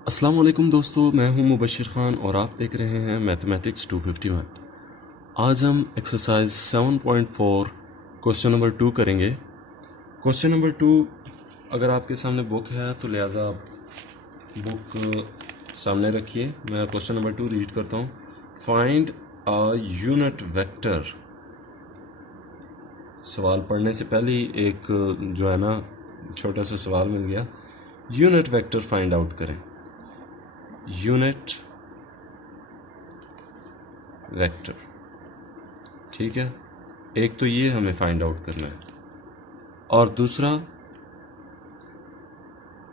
अस्सलाम वालेकुम दोस्तों, मैं हूं मुबशिर ख़ान और आप देख रहे हैं मैथमेटिक्स 251। आज हम एक्सरसाइज 7.4 क्वेश्चन नंबर 2 करेंगे। क्वेश्चन नंबर 2, अगर आपके सामने बुक है तो लिहाजा आप बुक सामने रखिए। मैं क्वेश्चन नंबर 2 रीड करता हूं। Find a unit vector. सवाल पढ़ने से पहले ही एक जो है ना छोटा सा सवाल मिल गया। यूनिट वेक्टर फाइंड आउट करें। यूनिट वेक्टर, ठीक है। एक तो ये हमें फाइंड आउट करना है और दूसरा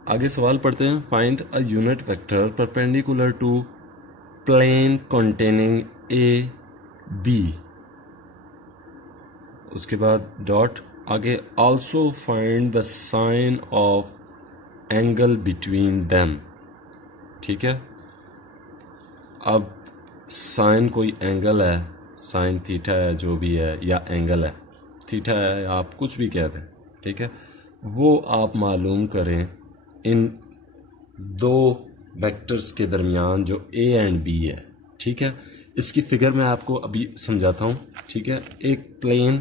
आगे सवाल पढ़ते हैं। Find a unit vector perpendicular to plane containing A B, उसके बाद डॉट आगे also find the sine of angle between them, ठीक है। अब साइन कोई एंगल है, साइन थीटा है जो भी है, या एंगल है थीटा है, या आप कुछ भी कह दें, ठीक है। वो आप मालूम करें इन दो वेक्टर्स के दरमियान जो ए एंड बी है, ठीक है। इसकी फिगर मैं आपको अभी समझाता हूँ, ठीक है। एक प्लेन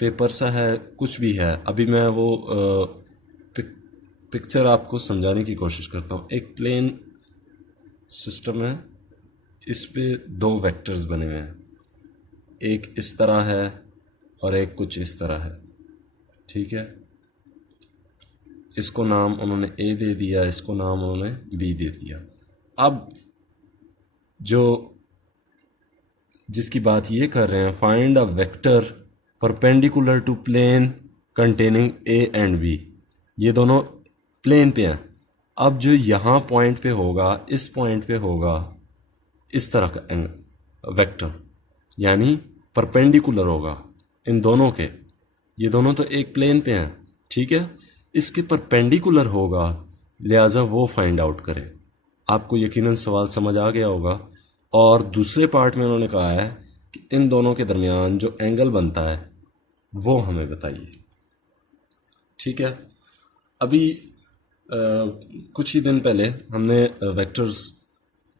पेपर सा है, कुछ भी है, अभी मैं वो पिक्चर आपको समझाने की कोशिश करता हूँ। एक प्लेन सिस्टम है, इस पे दो वेक्टर्स बने हुए हैं, एक इस तरह है और एक कुछ इस तरह है, ठीक है। इसको नाम उन्होंने ए दे दिया, इसको नाम उन्होंने बी दे दिया। अब जो जिसकी बात ये कर रहे हैं, find a vector perpendicular to plane containing A and B, ये दोनों प्लेन पे हैं। अब जो यहाँ पॉइंट पे होगा, इस पॉइंट पे होगा इस तरह का वेक्टर, यानी परपेंडिकुलर होगा इन दोनों के। ये दोनों तो एक प्लेन पे हैं, ठीक है। इसके परपेंडिकुलर होगा, लिहाजा वो फाइंड आउट करें। आपको यकीनन सवाल समझ आ गया होगा। और दूसरे पार्ट में उन्होंने कहा है कि इन दोनों के दरमियान जो एंगल बनता है वो हमें बताइए, ठीक है। अभी कुछ ही दिन पहले हमने वेक्टर्स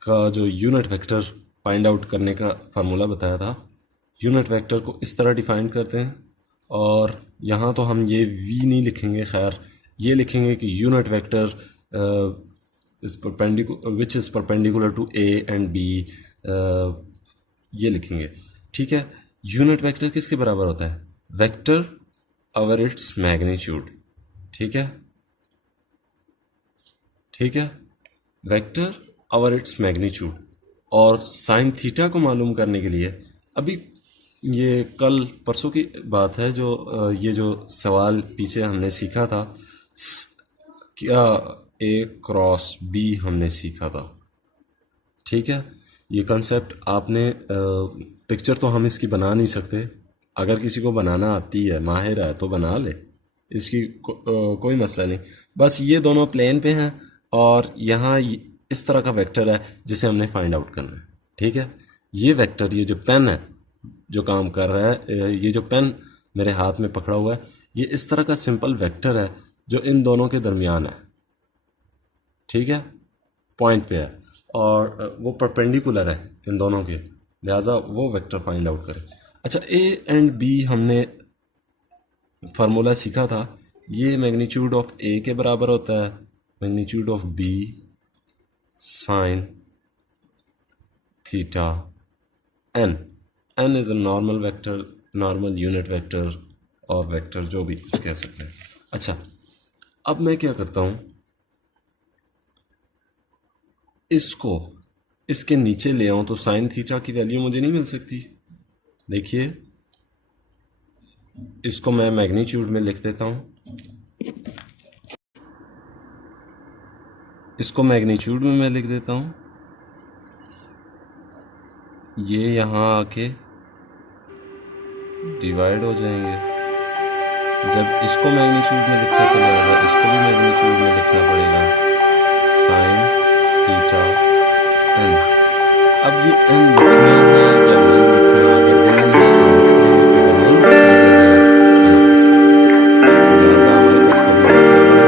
का जो यूनिट वेक्टर फाइंड आउट करने का फार्मूला बताया था। यूनिट वेक्टर को इस तरह डिफाइन करते हैं, और यहाँ तो हम ये वी नहीं लिखेंगे, खैर ये लिखेंगे कि unit vector which is perpendicular to A and B, ये लिखेंगे, ठीक है। यूनिट वेक्टर किसके बराबर होता है? वेक्टर ओवर इट्स मैग्नीट्यूड, ठीक है, ठीक है। Vector over its magnitude. और साइन थीटा को मालूम करने के लिए, अभी ये कल परसों की बात है, जो ये जो सवाल पीछे हमने सीखा था, क्या ए क्रॉस बी हमने सीखा था, ठीक है। ये कंसेप्ट आपने पिक्चर तो हम इसकी बना नहीं सकते, अगर किसी को बनाना आती है, माहिर है, तो बना ले, इसकी कोई मसला नहीं। बस ये दोनों प्लेन पे हैं और यहाँ इस तरह का वेक्टर है जिसे हमने फाइंड आउट करना है, ठीक है। ये वेक्टर, ये जो पेन है जो काम कर रहा है, ये जो पेन मेरे हाथ में पकड़ा हुआ है, ये इस तरह का सिंपल वेक्टर है जो इन दोनों के दरमियान है, ठीक है, पॉइंट पे है, और वो परपेंडिकुलर है इन दोनों के, लिहाजा वो वेक्टर फाइंड आउट करें। अच्छा, ए एंड बी हमने फार्मूला सीखा था। ये मैग्नीट्यूड ऑफ ए के बराबर होता है magnitude of B sine theta N. N is a normal vector, normal unit vector, और वेक्टर जो भी कुछ कह सकते हैं। अच्छा, अब मैं क्या करता हूँ, इसको इसके नीचे ले आऊँ तो साइन थीटा की वैल्यू मुझे नहीं मिल सकती। देखिए, इसको मैं मैग्नीट्यूड में लिख देता हूँ, इसको मैग्नीट्यूड में मैं लिख देता हूँ। ये यहाँ आके डिवाइड हो जाएंगे। जब इसको मैग्नीट्यूड में लिखना पड़ेगा, इसको भी मैग्नीट्यूड में लिखना पड़ेगा, साइन थीटा एन। अब ये एन लिखना है या नहीं लिखना, अगर ध्यान है तो लिख लें, अगर नहीं लगे लिहाजा हमारे पास फॉर्मूला क्या बना,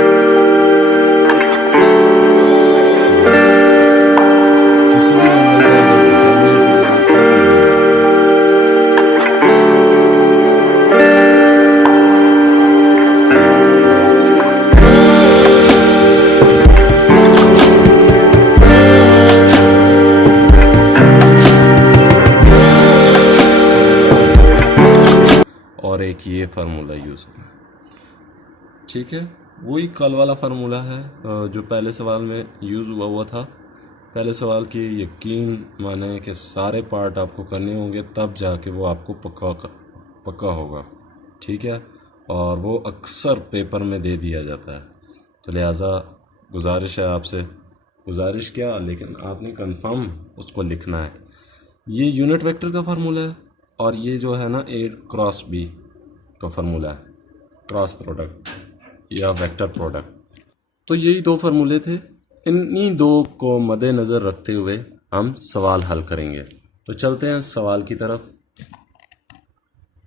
ठीक है, वही कल वाला फार्मूला है जो पहले सवाल में यूज़ हुआ हुआ था। पहले सवाल की यकीन माने कि सारे पार्ट आपको करने होंगे, तब जाके वो आपको पक्का होगा। ठीक है, और वो अक्सर पेपर में दे दिया जाता है। तो लिहाजा गुजारिश है आपसे, गुजारिश क्या, लेकिन आपने कंफर्म उसको लिखना है। ये यूनिट वेक्टर का फार्मूला है, और ये जो है ना ए क्रॉस बी का फार्मूला है, क्रॉस प्रोडक्ट या वेक्टर प्रोडक्ट। तो यही दो फार्मूले थे, इन्हीं दो को मद्देनज़र रखते हुए हम सवाल हल करेंगे। तो चलते हैं सवाल की तरफ।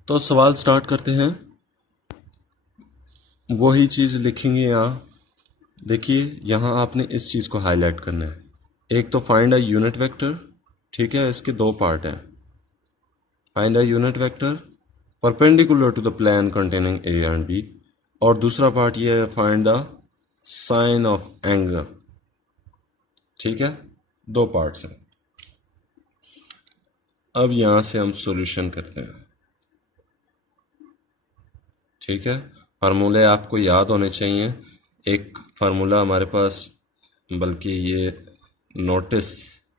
तो सवाल स्टार्ट करते हैं। वही चीज़ लिखेंगे यहाँ। देखिए, यहाँ आपने इस चीज़ को हाईलाइट करना है। एक तो फाइंड अ यूनिट वेक्टर, ठीक है, इसके दो पार्ट हैं। Find a unit vector perpendicular to the plane containing A and B, और दूसरा पार्ट ये है find the sine of angle. ठीक है, दो पार्ट्स हैं। अब यहाँ से हम सॉल्यूशन करते हैं। ठीक है, फार्मूले आपको याद होने चाहिए। एक फार्मूला हमारे पास, बल्कि ये नोटिस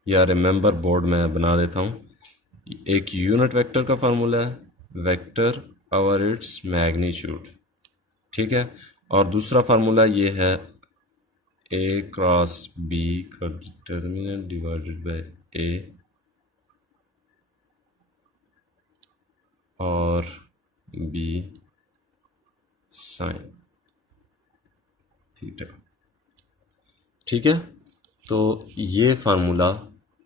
या रिमेंबर बोर्ड में बना देता हूँ। एक यूनिट वेक्टर का फार्मूला है वेक्टर ओवर इट्स मैग्नीट्यूड। ठीक है, और दूसरा फार्मूला ये है ए क्रॉस बी का डिटर्मिनेंट डिवाइडेड बाय ए और बी साइन थीटा। ठीक है, तो ये फार्मूला,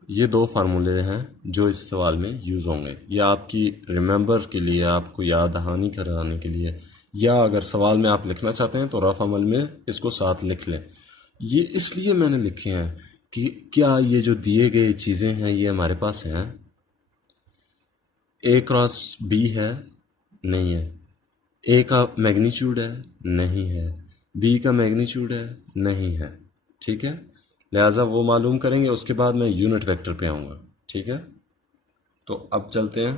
ये दो फार्मूले हैं जो इस सवाल में यूज़ होंगे। ये आपकी रिमेंबर के लिए, आपको याद दहानी कराने के लिए, या अगर सवाल में आप लिखना चाहते हैं तो रफ अमल में इसको साथ लिख लें। ये इसलिए मैंने लिखे हैं कि क्या ये जो दिए गए चीज़ें हैं ये हमारे पास हैं। ए क्रॉस बी है, नहीं है। ए का मैग्नीट्यूड है, नहीं है। बी का मैग्नीट्यूड है, नहीं है। ठीक है, लिहाजा वो मालूम करेंगे, उसके बाद मैं यूनिट वेक्टर पे आऊँगा। ठीक है, तो अब चलते हैं।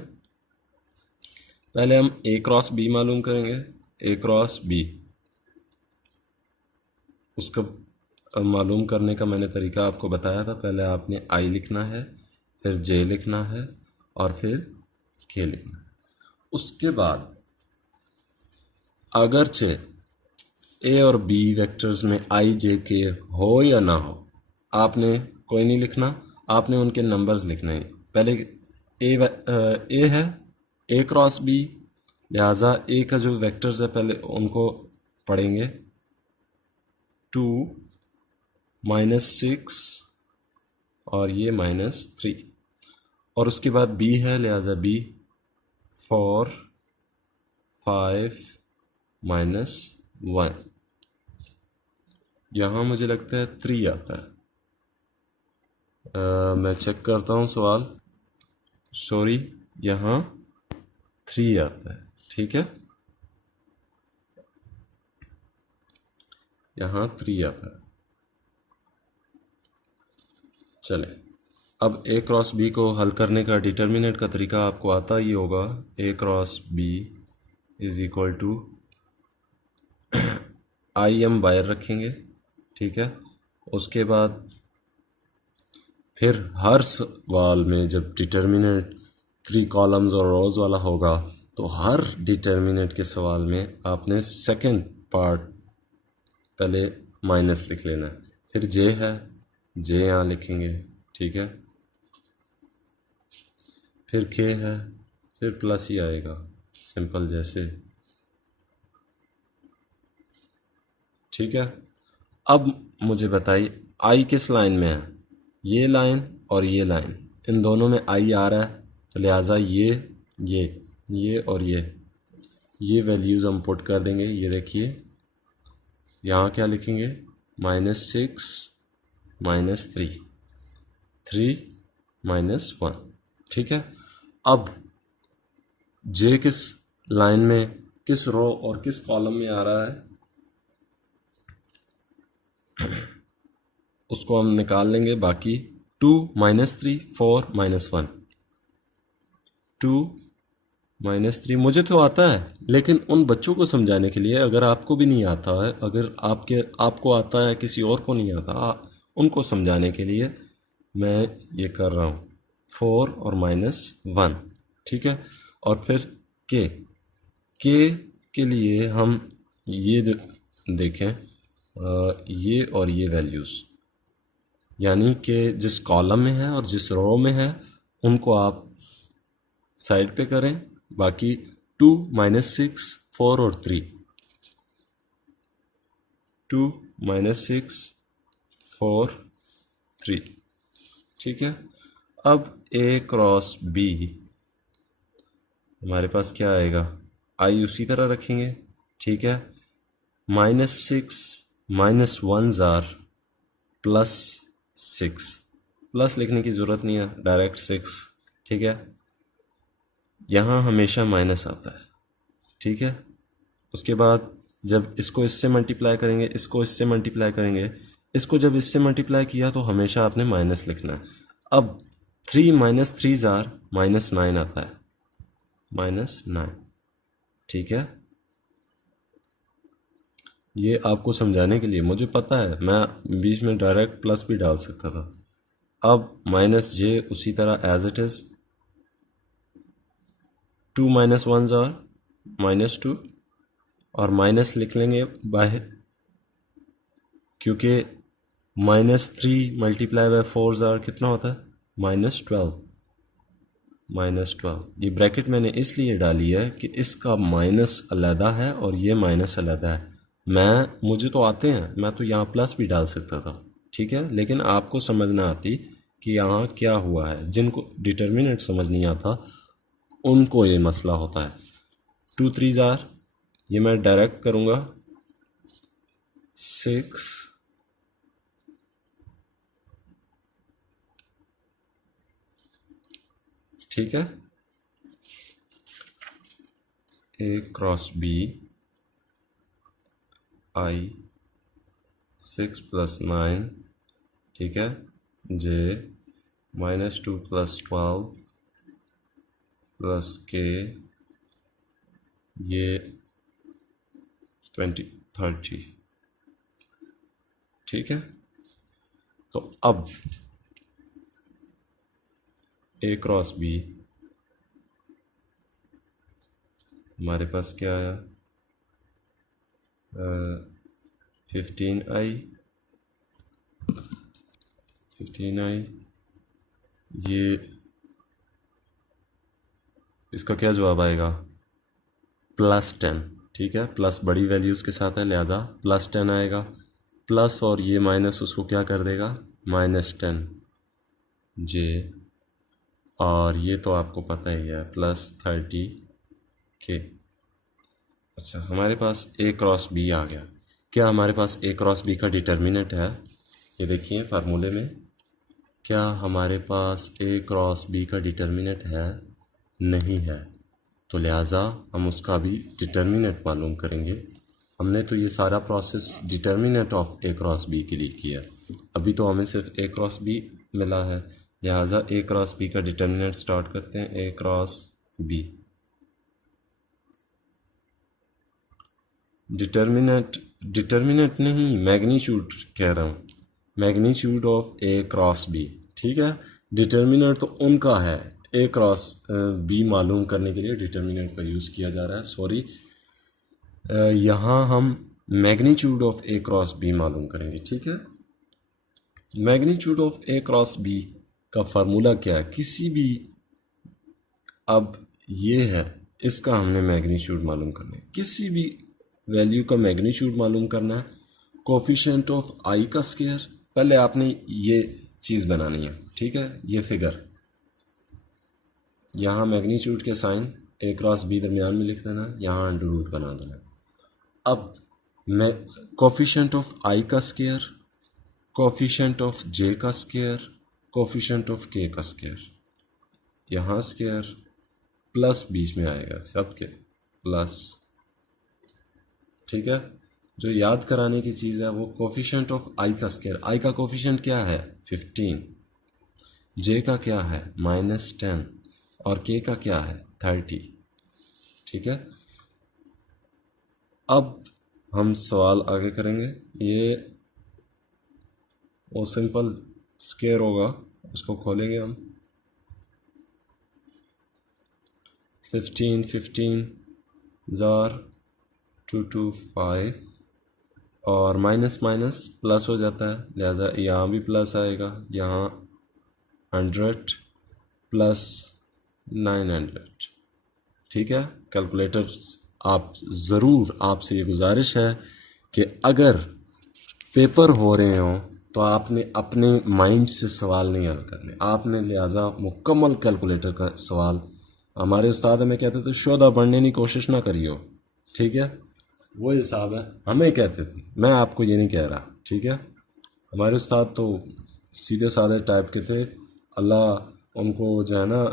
पहले हम ए क्रॉस बी मालूम करेंगे। ए क्रॉस बी, उसका मालूम करने का मैंने तरीका आपको बताया था। पहले आपने आई लिखना है, फिर जे लिखना है, और फिर के लिखना है। उसके बाद अगरचे ए और बी वेक्टर्स में आई जे के हो या ना हो, आपने कोई नहीं लिखना, आपने उनके नंबर्स लिखने हैं। पहले ए है, ए क्रॉस बी, लिहाजा ए का जो वेक्टर्स है पहले उनको पढ़ेंगे। 2 -6 और ये -3, और उसके बाद बी है, लिहाजा बी 4 5 -1। यहाँ मुझे लगता है 3 आता है। मैं चेक करता हूँ सवाल। सॉरी, यहाँ 3 आता है। ठीक है, यहाँ 3 आता है। चले, अब ए क्रॉस बी को हल करने का डिटर्मिनेंट का तरीका आपको आता ही होगा। A cross B is equal to I M बाहर रखेंगे। ठीक है, उसके बाद फिर हर सवाल में जब डिटर्मिनेंट 3 कॉलम्स और रोज वाला होगा, तो हर डिटर्मिनेंट के सवाल में आपने सेकंड पार्ट पहले माइनस लिख लेना है। फिर जे है, जे यहाँ लिखेंगे। ठीक है, फिर के है, फिर प्लस ही आएगा, सिंपल जैसे। ठीक है, अब मुझे बताइए आई किस लाइन में है। ये लाइन और ये लाइन, इन दोनों में आई आ रहा है, तो लिहाजा ये और ये वैल्यूज़ हम पुट कर देंगे। ये देखिए, यहाँ क्या लिखेंगे, -6 -3 3 -1। ठीक है, अब जे किस लाइन में, किस रो और किस कॉलम में आ रहा है, उसको हम निकाल लेंगे। बाकी 2 -3 4 -1, 2 -3 मुझे तो आता है, लेकिन उन बच्चों को समझाने के लिए, अगर आपको भी नहीं आता है, अगर आपको आता है किसी और को नहीं आता, उनको समझाने के लिए मैं ये कर रहा हूँ 4 और -1, ठीक है। और फिर के के लिए हम ये देखें, ये और ये वैल्यूज़, यानी कि जिस कॉलम में है और जिस रो में है उनको आप साइड पे करें, बाकी 2 -6 4 और 3, 2 -6 4 3, ठीक है। अब A क्रॉस B हमारे पास क्या आएगा, आई उसी तरह रखेंगे, ठीक है। -6 -1 आर +6, प्लस लिखने की ज़रूरत नहीं है, डायरेक्ट 6, ठीक है। यहाँ हमेशा माइनस आता है, ठीक है। उसके बाद जब इसको इससे मल्टीप्लाई करेंगे, इसको इससे मल्टीप्लाई करेंगे, इसको जब इससे मल्टीप्लाई किया तो हमेशा आपने माइनस लिखना है। अब 3 -3 आर -9 आता है, -9, ठीक है। ये आपको समझाने के लिए, मुझे पता है मैं बीच में डायरेक्ट प्लस भी डाल सकता था। अब -j उसी तरह एज इट इज़, 2 -1 आर -2, और माइनस लिख लेंगे बाहर, क्योंकि -3 मल्टीप्लाई बाय 4 आर कितना होता है, -12, -12। ये ब्रैकेट मैंने इसलिए डाली है कि इसका माइनस अलहदा है और ये माइनस अलहदा है। मुझे तो आते हैं, मैं तो यहाँ प्लस भी डाल सकता था, ठीक है, लेकिन आपको समझ ना आती कि यहाँ क्या हुआ है। जिनको डिटर्मिनेंट समझ नहीं आता उनको ये मसला होता है। 2 3 आर, ये मैं डायरेक्ट करूँगा 6, ठीक है। A क्रॉस B I 6 + 9, ठीक है, J -2 + 12 + K, ये 30, ठीक है। तो अब A क्रॉस B हमारे पास क्या आया, 15i, ये इसका क्या जवाब आएगा, +10, ठीक है। प्लस बड़ी वैल्यूज़ के साथ है, लिहाजा +10 आएगा, प्लस और ये माइनस उसको क्या कर देगा, -10 j, और ये तो आपको पता ही है +30 k। अच्छा, हमारे पास A क्रॉस B आ गया। क्या हमारे पास A क्रॉस B का डिटर्मिनेंट है, ये देखिए फार्मूले में, क्या हमारे पास A क्रॉस B का डिटर्मिनेंट है, नहीं है, तो लिहाजा हम उसका भी डिटर्मिनेंट मालूम करेंगे। हमने तो ये सारा process determinant of A cross B के लिए किया, अभी तो हमें सिर्फ A क्रॉस B मिला है, लिहाजा A क्रॉस B का डिटर्मिनेंट स्टार्ट करते हैं। A क्रॉस B डिटर्मिनेंट नहीं, मैग्नीट्यूड कह रहा हूँ, magnitude of A cross B, ठीक है। डिटर्मिनेंट तो उनका है, A क्रॉस B मालूम करने के लिए डिटर्मिनेंट का यूज़ किया जा रहा है, सॉरी। यहाँ हम magnitude of A cross B मालूम करेंगे, ठीक है। Magnitude of A cross B का फार्मूला क्या है, किसी भी, अब ये है, इसका हमने मैग्नीट्यूड मालूम करना है, किसी भी वैल्यू का मैग्नीट्यूड मालूम करना है, कोफिशिएंट ऑफ I का स्क्वायर, पहले आपने ये चीज़ बनानी है, ठीक है। ये फिगर यहाँ मैग्नीट्यूड के साइन A क्रॉस B दरमियान में लिख देना, यहाँ अंडर रूट बना देना। अब मैं कोफिशिएंट ऑफ I का स्क्वायर, कोफिशिएंट ऑफ J का स्क्वायर, कोफिशिएंट ऑफ K का स्क्वायर, यहाँ स्क्वायर प्लस बीच में आएगा सबके प्लस, ठीक है। जो याद कराने की चीज़ है वो कोफिशिएंट ऑफ I का स्क्वायर, I का कोफिशिएंट क्या है 15, J का क्या है -10, और K का क्या है 30, ठीक है। अब हम सवाल आगे करेंगे। ये वो सिंपल स्क्वायर होगा, उसको खोलेंगे हम। 15 ज़ार 225 और माइनस माइनस प्लस हो जाता है, लिहाजा यहाँ भी प्लस आएगा। यहाँ 100 प्लस 900। ठीक है। कैलकुलेटर आप ज़रूर, आपसे ये गुजारिश है कि अगर पेपर हो रहे हों तो आपने अपने माइंड से सवाल नहीं हल करने, आपने लिहाजा मुकम्मल कैलकुलेटर का सवाल, हमारे उस्ताद हमें कहते थे शोधा बढ़ने की कोशिश ना करियो। ठीक है, वो हिसाब है, हमें कहते थे, मैं आपको ये नहीं कह रहा। ठीक है, हमारे उस्ताद तो सीधे साधे टाइप के थे, अल्लाह उनको जो है ना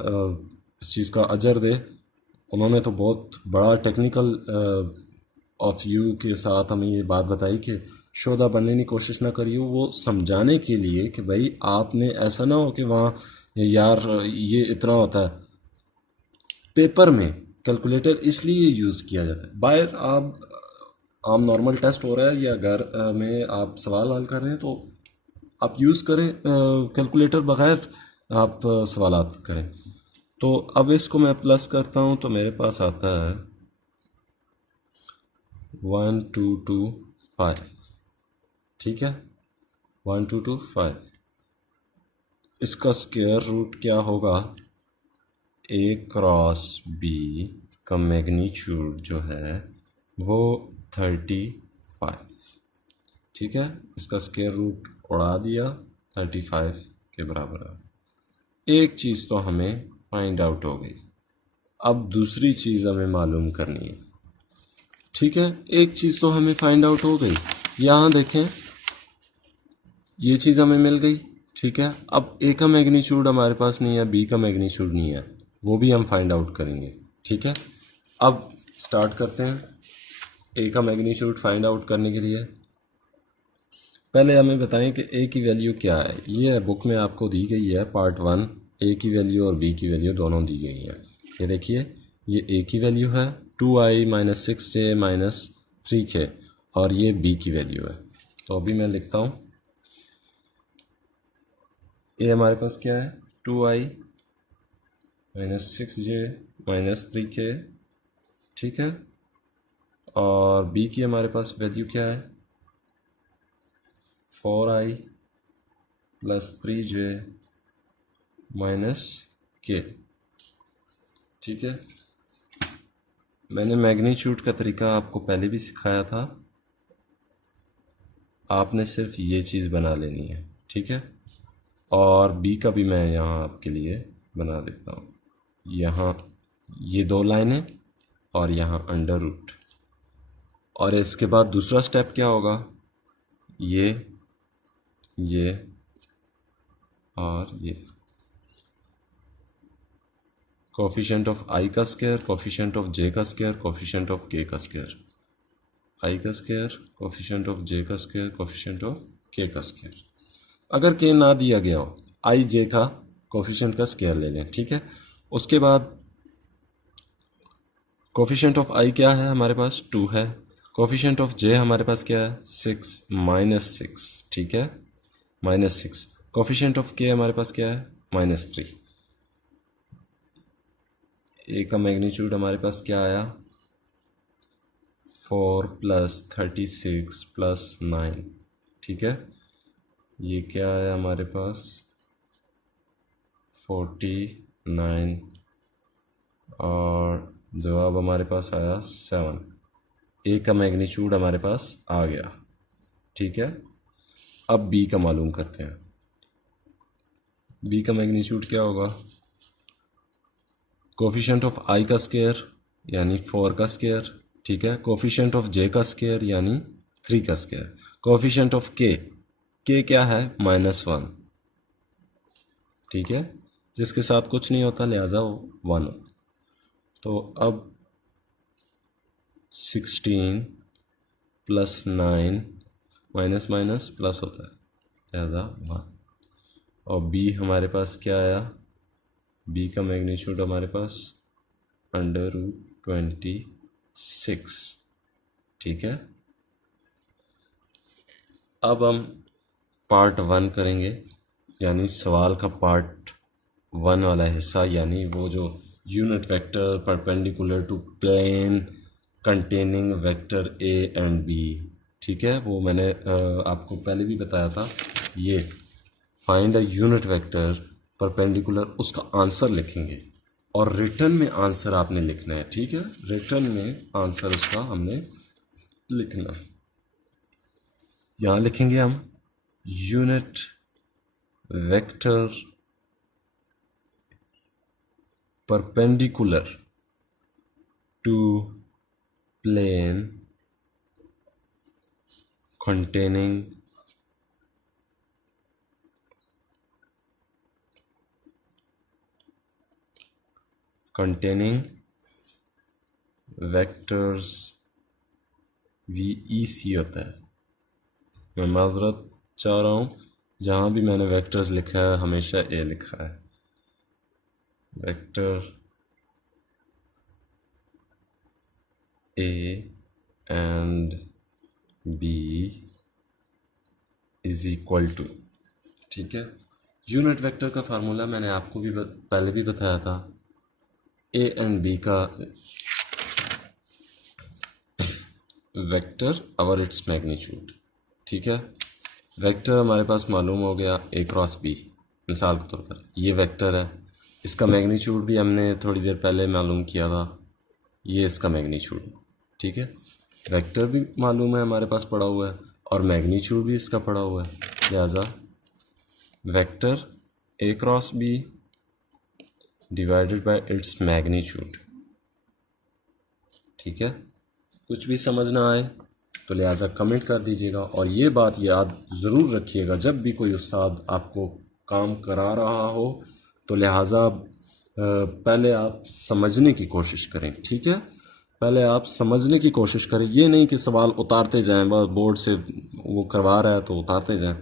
इस चीज़ का अजर दे। उन्होंने तो बहुत बड़ा टेक्निकल ऑफ व्यू के साथ हमें ये बात बताई कि शोधा बनने की कोशिश ना करिए, वो समझाने के लिए कि भाई आपने ऐसा ना हो कि वहाँ यार ये इतना होता है। पेपर में कैलकुलेटर इसलिए यूज़ किया जाता है, बाहर आप आम नॉर्मल टेस्ट हो रहा है या घर में आप सवाल हल कर रहे हैं तो आप यूज़ करें कैलकुलेटर, बगैर आप सवालात करें। तो अब इसको मैं प्लस करता हूँ तो मेरे पास आता है 1225। ठीक है, 1225। इसका स्क्वायर रूट क्या होगा? ए क्रॉस बी का मैग्नीट्यूड जो है वो 35। ठीक है, इसका स्क्वायर रूट उड़ा दिया, 35 के बराबर है। एक चीज़ तो हमें फाइंड आउट हो गई, अब दूसरी चीज़ हमें मालूम करनी है। ठीक है, एक चीज़ तो हमें फाइंड आउट हो गई, यहाँ देखें ये चीज़ हमें मिल गई। ठीक है, अब ए का मैग्नीट्यूड हमारे पास नहीं है, बी का मैग्नीट्यूड नहीं है, वो भी हम फाइंड आउट करेंगे। ठीक है, अब स्टार्ट करते हैं। ए का मैग्नीट्यूड फाइंड आउट करने के लिए पहले हमें बताएं कि ए की वैल्यू क्या है। ये बुक में आपको दी गई है, पार्ट 1, ए की वैल्यू और बी की वैल्यू दोनों दी गई है। ये देखिए, ये ए की वैल्यू है 2i minus 6j minus 3k, और ये बी की वैल्यू है। तो अभी मैं लिखता हूँ, ए हमारे पास क्या है 2i minus 6j minus 3k। ठीक है, और बी की हमारे पास वैल्यू क्या है 4i plus 3j minus k। ठीक है, मैंने मैग्नीट्यूड का तरीका आपको पहले भी सिखाया था, आपने सिर्फ ये चीज़ बना लेनी है। ठीक है, और बी का भी मैं यहाँ आपके लिए बना देता हूँ। यहाँ ये दो लाइनें और यहाँ अंडर रूट, और इसके बाद दूसरा स्टेप क्या होगा, ये और ये कोफिशिएंट ऑफ आई का स्क्वायर, कोफिशिएंट ऑफ जे का स्क्वायर, कोफिशिएंट ऑफ के का स्क्वायर, आई का स्क्वायर, कोफिशिएंट ऑफ जे का स्क्वायर, कोफिशिएंट ऑफ के का स्क्वायर। अगर के ना दिया गया हो, आई जे का कोफिशिएंट का स्क्वायर ले लें। ठीक है, उसके बाद कोफिशिएंट ऑफ आई क्या है हमारे पास 2 है, कोफिशिएंट ऑफ जे हमारे पास क्या है 6 माइनस 6। ठीक है, माइनस 6। कोफिशिएंट ऑफ के हमारे पास क्या है -3। ए का मैग्नीट्यूड हमारे पास क्या आया 4 प्लस 36 प्लस 9। ठीक है, ये क्या है हमारे पास 49, और जवाब हमारे पास आया 7। ए का मैग्नीट्यूड हमारे पास आ गया। ठीक है, अब बी का मालूम करते हैं। बी का मैग्नीट्यूड क्या होगा, कोफिशिएंट ऑफ आई का स्क्वायर यानी 4 का स्क्वायर। ठीक है, कोफिशिएंट ऑफ जे का स्क्वायर यानी 3 का स्क्वायर, कोफिशिएंट ऑफ के क्या है -1। ठीक है, जिसके साथ कुछ नहीं होता लिहाजा वो 1। तो अब 16 प्लस 9 माइनस माइनस प्लस होता है लिहाजा 1। और बी हमारे पास क्या आया, बी का मैग्नीट्यूड हमारे पास √2 26। ठीक है, अब हम पार्ट 1 करेंगे, यानी सवाल का पार्ट 1 वाला हिस्सा, यानी वो जो unit vector perpendicular to plane containing vector A and B. ठीक है, वो मैंने आपको पहले भी बताया था। ये find a unit vector perpendicular, उसका आंसर लिखेंगे और रिटर्न में आंसर आपने लिखना है। ठीक है, रिटर्न में आंसर उसका हमने लिखना है। यहाँ लिखेंगे हम unit vector perpendicular to plane containing vectors VEC होता है। मैं माजरत चाह रहा हूँ, जहाँ भी मैंने वेक्टर्स लिखा है हमेशा ए लिखा है। Vector A and B is equal to. ठीक है, यूनिट वेक्टर का फार्मूला मैंने आपको भी पहले भी बताया था। ए एंड बी का वेक्टर और इट्स मैग्नीट्यूड। ठीक है, वेक्टर हमारे पास मालूम हो गया ए क्रॉस बी। मिसाल के तौर पर ये वेक्टर है, इसका मैग्नीट्यूड भी हमने थोड़ी देर पहले मालूम किया था, ये इसका मैग्नीट्यूड। ठीक है, वेक्टर भी मालूम है हमारे पास पड़ा हुआ है और मैग्नीट्यूड भी इसका पड़ा हुआ है, लिहाजा vector A cross B divided by its magnitude. ठीक है, कुछ भी समझ ना आए तो लिहाजा कमेंट कर दीजिएगा, और ये बात याद ज़रूर रखिएगा, जब भी कोई उस्ताद आपको काम करा रहा हो तो लिहाजा पहले आप समझने की कोशिश करें। ठीक है, पहले आप समझने की कोशिश करें, ये नहीं कि सवाल उतारते जाएं, बस बोर्ड से वो करवा रहा है तो उतारते जाएं।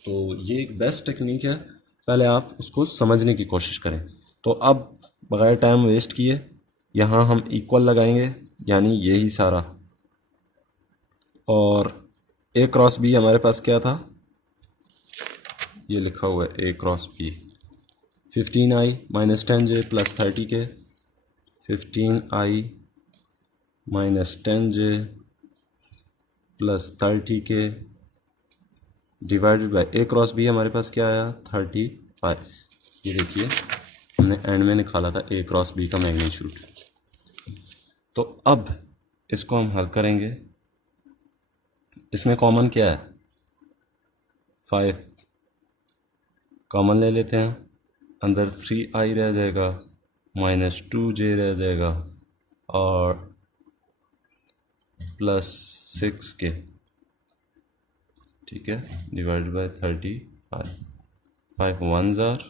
तो ये एक बेस्ट टेक्निक है, पहले आप उसको समझने की कोशिश करें। तो अब बग़ैर टाइम वेस्ट किए यहाँ हम इक्वल लगाएंगे, यानी यही सारा, और ए क्रॉस बी हमारे पास क्या था, ये लिखा हुआ है A cross B 15i minus 10j plus 30k, 15i minus 10j plus 30k divided by A cross B हमारे पास क्या आया 35। ये देखिए हमने एंड में निकाला था ए क्रॉस बी का मैग्नीट्यूड। तो अब इसको हम हल करेंगे, इसमें कॉमन क्या है 5 कॉमन ले लेते हैं, अंदर 3i रह जाएगा, माइनस 2j रह जाएगा और प्लस 6k। ठीक है, divided by 35, 5 1s are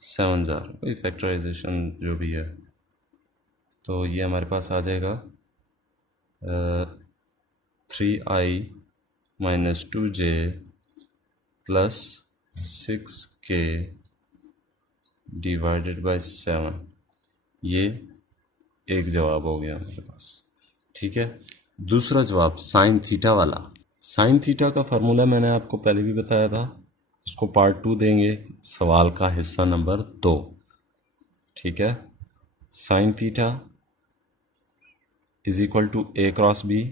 7s are, वही फैक्टराइजेशन जो भी है। तो ये हमारे पास आ जाएगा 3i minus 2j plus 6k divided by 7। ये एक जवाब हो गया हमारे पास। ठीक है, दूसरा जवाब साइन थीटा वाला। साइन थीटा का फार्मूला मैंने आपको पहले भी बताया था, उसको पार्ट 2 देंगे, सवाल का हिस्सा नंबर 2। ठीक है, sine theta is equal to A cross B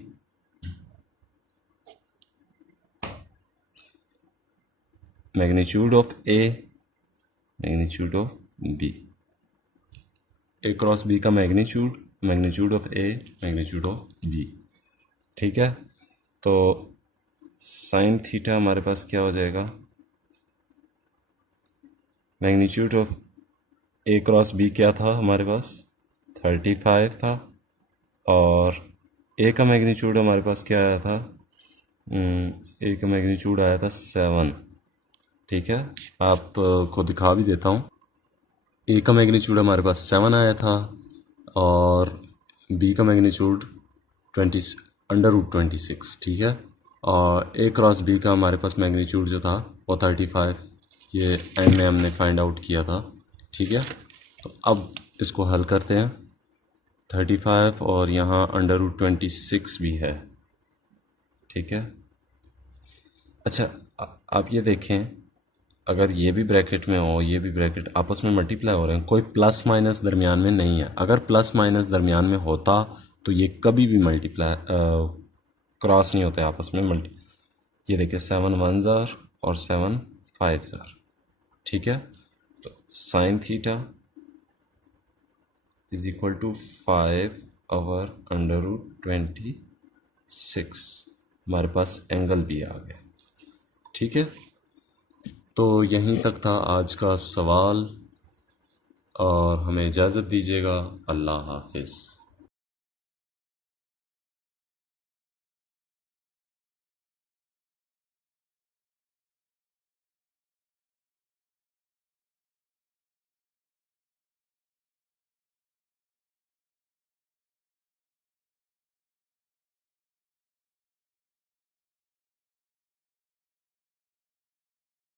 magnitude of A magnitude of B. A cross B का magnitude, magnitude of A magnitude of B. ठीक है, तो साइन थीटा हमारे पास क्या हो जाएगा, magnitude of A cross B क्या था हमारे पास 35 था, और ए का मैग्नीट्यूड हमारे पास क्या आया था, ए का मैग्नीट्यूड आया था 7। ठीक है, आप को दिखा भी देता हूँ, ए का मैग्नीट्यूड हमारे पास 7 आया था और बी का मैग्नीट्यूड 20√26। ठीक है, और ए क्रॉस बी का हमारे पास मैग्नीट्यूड जो था वो 35, ये एंड में हमने फाइंड आउट किया था। ठीक है, तो अब इसको हल करते हैं। 35 और यहाँ √26 भी है। ठीक है। अच्छा, आप ये देखें, अगर ये भी ब्रैकेट में हो, ये भी ब्रैकेट, आपस में मल्टीप्लाई हो रहे हैं, कोई प्लस माइनस दरमियान में नहीं है। अगर प्लस माइनस दरमियान में होता तो ये कभी भी मल्टीप्लाई क्रॉस नहीं होते आपस में ये देखिए 7 1 ज़ार और 7 5 ज़ार। ठीक है। तो sine theta is equal to 5 over √26। हमारे पास एंगल भी आ गया। ठीक है। तो यहीं तक था आज का सवाल और हमें इजाज़त दीजिएगा। अल्लाह हाफिज़।